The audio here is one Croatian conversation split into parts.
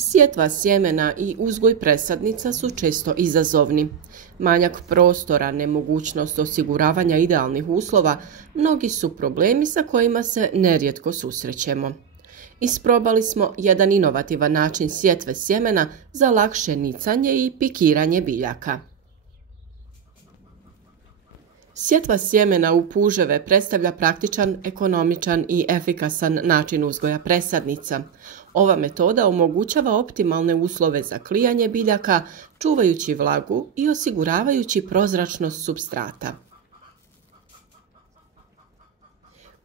Sjetva sjemena i uzgoj presadnica su često izazovni. Manjak prostora, nemogućnost osiguravanja idealnih uslova, mnogi su problemi sa kojima se nerijetko susrećemo. Isprobali smo jedan inovativan način sjetve sjemena za lakše nicanje i pikiranje biljaka. Sjetva sjemena u puževe predstavlja praktičan, ekonomičan i efikasan način uzgoja presadnica. Ova metoda omogućava optimalne uslove za klijanje biljaka, čuvajući vlagu i osiguravajući prozračnost supstrata.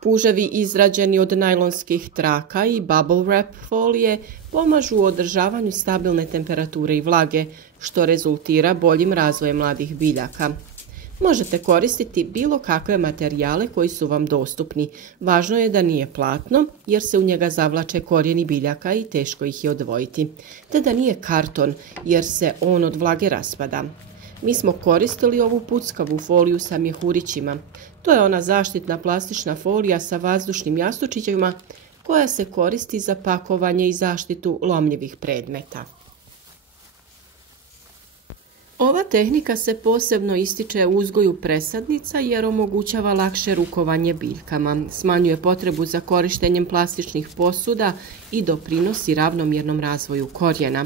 Puževi izrađeni od najlonskih traka i bubble wrap folije pomažu u održavanju stabilne temperature i vlage, što rezultira boljim razvojem mladih biljaka. Možete koristiti bilo kakve materijale koji su vam dostupni. Važno je da nije platno, jer se u njega zavlače korijeni biljaka i teško ih je odvojiti. Te da nije karton, jer se on od vlage raspada. Mi smo koristili ovu puckavu foliju sa mjehurićima. To je ona zaštitna plastična folija sa vazdušnim jastučićima koja se koristi za pakovanje i zaštitu lomljivih predmeta. Ova tehnika se posebno ističe u uzgoju presadnica jer omogućava lakše rukovanje biljkama, smanjuje potrebu za korištenjem plastičnih posuda i doprinosi ravnomjernom razvoju korijena.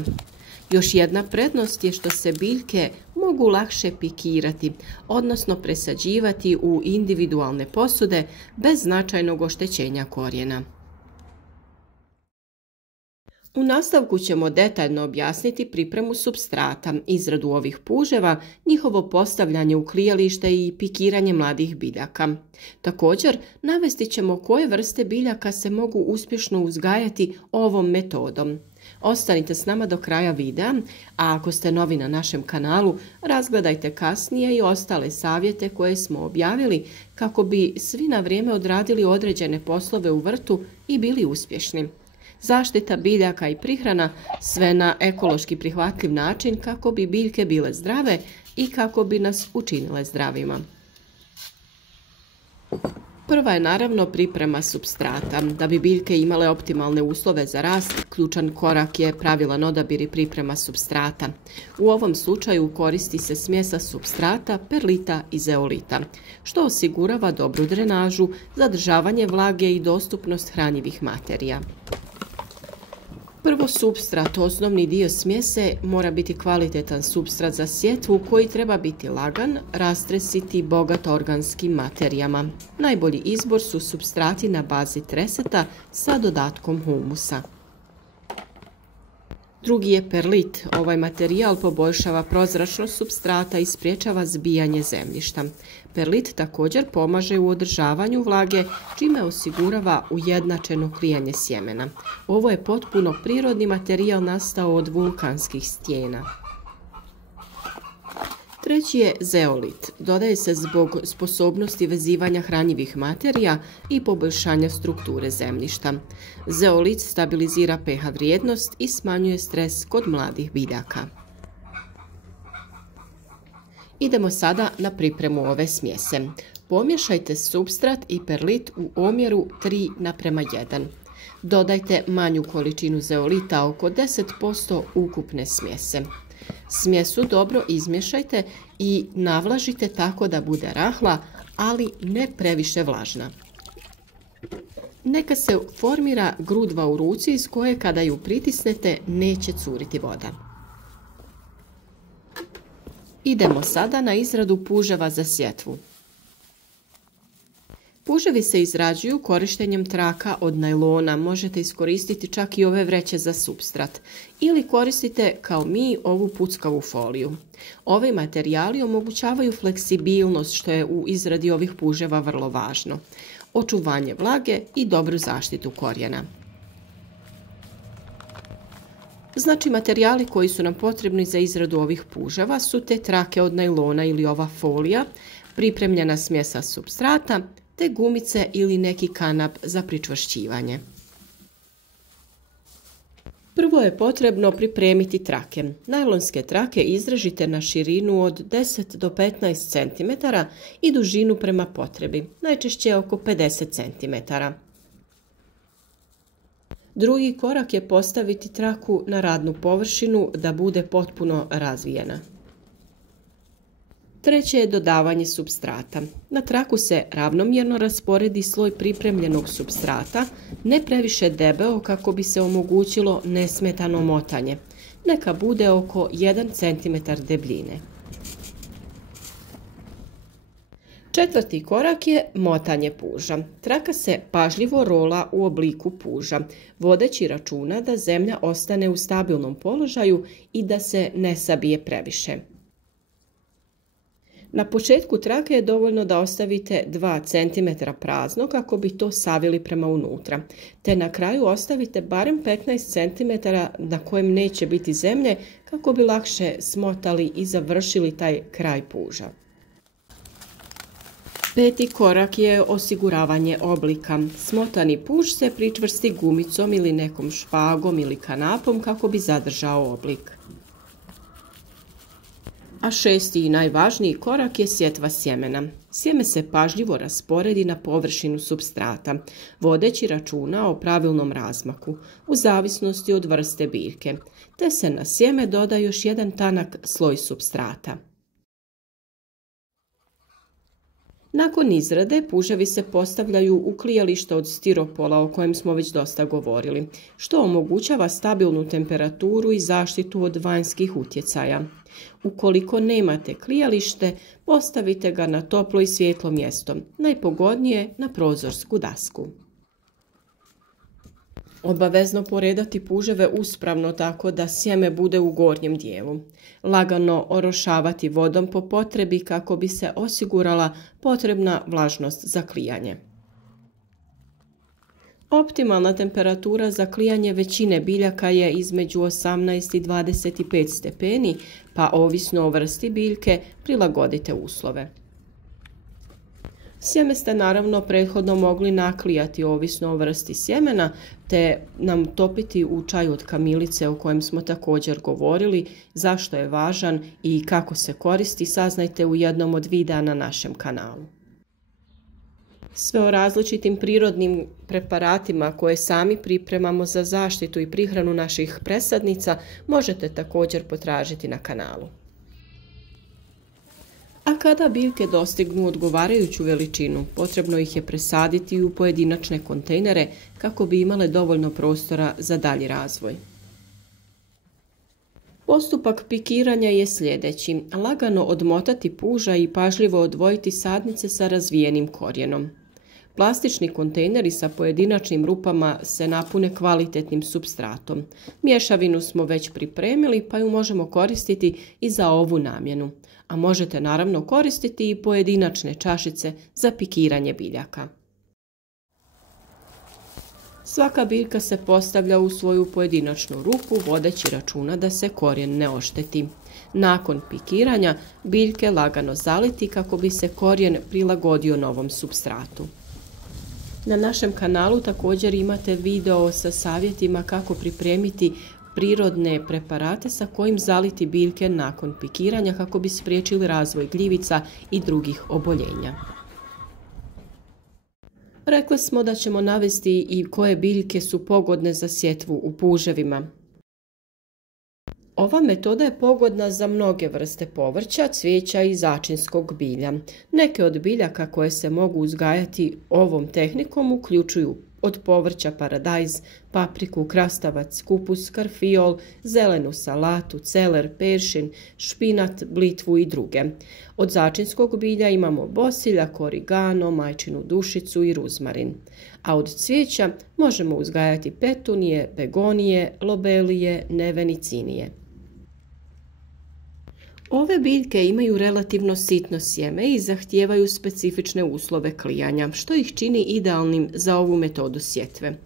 Još jedna prednost je što se biljke mogu lakše pikirati, odnosno presađivati u individualne posude bez značajnog oštećenja korijena. U nastavku ćemo detaljno objasniti pripremu supstrata, izradu ovih puževa, njihovo postavljanje u klijalište i pikiranje mladih biljaka. Također, navesti ćemo koje vrste biljaka se mogu uspješno uzgajati ovom metodom. Ostanite s nama do kraja videa, a ako ste novi na našem kanalu, razgledajte kasnije i ostale savjete koje smo objavili kako bi svi na vrijeme odradili određene poslove u vrtu i bili uspješni. Zaštita biljaka i prihrana sve na ekološki prihvatljiv način kako bi biljke bile zdrave i kako bi nas učinile zdravima. Prva je naravno priprema supstrata. Da bi biljke imale optimalne uslove za rast, ključan korak je pravilan odabir i priprema supstrata. U ovom slučaju koristi se smjesa supstrata, perlita i zeolita, što osigurava dobru drenažu, zadržavanje vlage i dostupnost hranjivih materija. Prvo, supstrat, osnovni dio smjese, mora biti kvalitetan supstrat za sjetvu koji treba biti lagan, rastresit i bogat organskim materijama. Najbolji izbor su supstrati na bazi treseta sa dodatkom humusa. Drugi je perlit. Ovaj materijal poboljšava prozračnost supstrata i sprječava zbijanje zemljišta. Perlit također pomaže u održavanju vlage, čime osigurava ujednačeno klijanje sjemena. Ovo je potpuno prirodni materijal nastao od vulkanskih stijena. Treći je zeolit. Dodaje se zbog sposobnosti vezivanja hranjivih materija i poboljšanja strukture zemljišta. Zeolit stabilizira pH vrijednost i smanjuje stres kod mladih biljaka. Idemo sada na pripremu ove smjese. Pomiješajte supstrat i perlit u omjeru 3:1. Dodajte manju količinu zeolita, oko 10% ukupne smjese. Smjesu dobro izmiješajte i navlažite tako da bude rahla, ali ne previše vlažna. Neka se formira grudva u ruci iz koje kada ju pritisnete neće curiti voda. Idemo sada na izradu puževa za sjetvu. Puževi se izrađuju korištenjem traka od najlona, možete iskoristiti čak i ove vreće za supstrat ili koristite kao mi ovu puckavu foliju. Ovi materijali omogućavaju fleksibilnost što je u izradi ovih puževa vrlo važno, očuvanje vlage i dobru zaštitu korijena. Znači, materijali koji su nam potrebni za izradu ovih puževa su te trake od najlona ili ova folija, pripremljena smjesa supstrata, te gumice ili neki kanap za pričvršćivanje. Prvo je potrebno pripremiti trake. Najlonske trake izrežite na širinu od 10 do 15 cm i dužinu prema potrebi, najčešće oko 50 cm. Drugi korak je postaviti traku na radnu površinu da bude potpuno razvijena. Treće je dodavanje supstrata. Na traku se ravnomjerno rasporedi sloj pripremljenog supstrata, ne previše debeo kako bi se omogućilo nesmetano motanje. Neka bude oko 1 cm debljine. Četvrti korak je motanje puža. Traka se pažljivo rola u obliku puža, vodeći računa da zemlja ostane u stabilnom položaju i da se ne sabije previše. Na početku trake je dovoljno da ostavite 2 cm prazno kako bi to savili prema unutra, te na kraju ostavite barem 15 cm na kojem neće biti zemlje kako bi lakše smotali i završili taj kraj puža. Peti korak je osiguravanje oblika. Smotani puž se pričvrsti gumicom ili nekom špagom ili kanapom kako bi zadržao oblik. A šesti i najvažniji korak je sjetva sjemena. Sjeme se pažljivo rasporedi na površinu supstrata, vodeći računa o pravilnom razmaku, u zavisnosti od vrste biljke, te se na sjeme doda još jedan tanak sloj supstrata. Nakon izrade, puževi se postavljaju u klijalište od stiropola o kojem smo već dosta govorili, što omogućava stabilnu temperaturu i zaštitu od vanjskih utjecaja. Ukoliko nemate klijalište, postavite ga na toplo i svjetlo mjesto, najpogodnije na prozorsku dasku. Obavezno poredati puževe uspravno tako da sjeme bude u gornjem dijelu. Lagano orošavati vodom po potrebi kako bi se osigurala potrebna vlažnost za klijanje. Optimalna temperatura za klijanje većine biljaka je između 18 i 25 stepeni, pa ovisno o vrsti biljke prilagodite uslove. Sjeme ste naravno prethodno mogli naklijati ovisno o vrsti sjemena, te nam topiti u čaj od kamilice o kojem smo također govorili, zašto je važan i kako se koristi saznajte u jednom od videa na našem kanalu. Sve o različitim prirodnim preparatima koje sami pripremamo za zaštitu i prihranu naših presadnica možete također potražiti na kanalu. A kada biljke dostignu odgovarajuću veličinu, potrebno ih je presaditi u pojedinačne kontejnere kako bi imale dovoljno prostora za dalji razvoj. Postupak pikiranja je sljedeći: lagano odmotati puža i pažljivo odvojiti sadnice sa razvijenim korijenom. Plastični kontejneri sa pojedinačnim rupama se napune kvalitetnim supstratom. Mješavinu smo već pripremili pa ju možemo koristiti i za ovu namjenu, a možete naravno koristiti i pojedinačne čašice za pikiranje biljaka. Svaka biljka se postavlja u svoju pojedinačnu rupu vodeći računa da se korijen ne ošteti. Nakon pikiranja biljke lagano zaliti kako bi se korijen prilagodio novom supstratu. Na našem kanalu također imate video sa savjetima kako pripremiti prirodne preparate sa kojim zaliti biljke nakon pikiranja kako bi spriječili razvoj gljivica i drugih oboljenja. Rekli smo da ćemo navesti i koje biljke su pogodne za sjetvu u puževima. Ova metoda je pogodna za mnoge vrste povrća, cvijeća i začinskog bilja. Neke od biljaka koje se mogu uzgajati ovom tehnikom uključuju od povrća paradajz, papriku, krastavac, kupus, karfiol, zelenu salatu, celer, peršin, špinat, blitvu i druge. Od začinskog bilja imamo bosiljak, origano, majčinu dušicu i ruzmarin. A od cvijeća možemo uzgajati petunije, begonije, lobelije, nevenicinije. Ove biljke imaju relativno sitno sjeme i zahtijevaju specifične uslove klijanja, što ih čini idealnim za ovu metodu sjetve.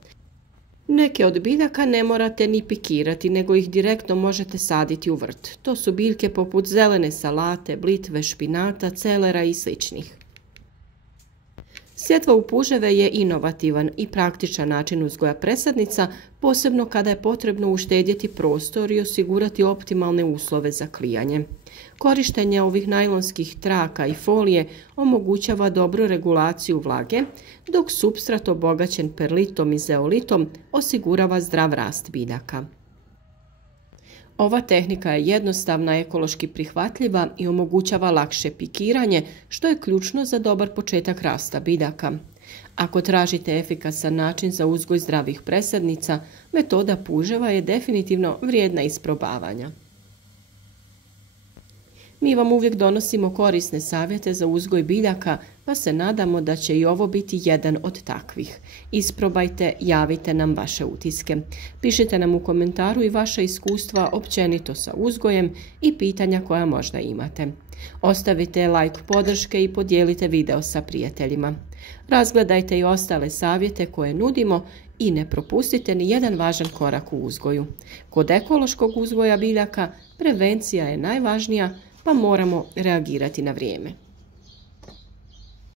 Neke od biljaka ne morate ni pikirati, nego ih direktno možete saditi u vrt. To su biljke poput zelene salate, blitve, špinata, celera i sličnih. Sjetva u puževe je inovativan i praktičan način uzgoja presadnica, posebno kada je potrebno uštedjeti prostor i osigurati optimalne uslove za klijanje. Korištenje ovih najlonskih traka i folije omogućava dobru regulaciju vlage, dok supstrat obogaćen perlitom i zeolitom osigurava zdrav rast biljaka. Ova tehnika je jednostavna, ekološki prihvatljiva i omogućava lakše pikiranje, što je ključno za dobar početak rasta biljaka. Ako tražite efikasan način za uzgoj zdravih presadnica, metoda puževa je definitivno vrijedna isprobavanja. Mi vam uvijek donosimo korisne savjete za uzgoj biljaka, pa se nadamo da će i ovo biti jedan od takvih. Isprobajte, javite nam vaše utiske. Pišite nam u komentaru i vaša iskustva općenito sa uzgojem i pitanja koja možda imate. Ostavite like podrške i podijelite video sa prijateljima. Razgledajte i ostale savjete koje nudimo i ne propustite ni jedan važan korak u uzgoju. Kod ekološkog uzgoja biljaka prevencija je najvažnija, pa moramo reagirati na vrijeme.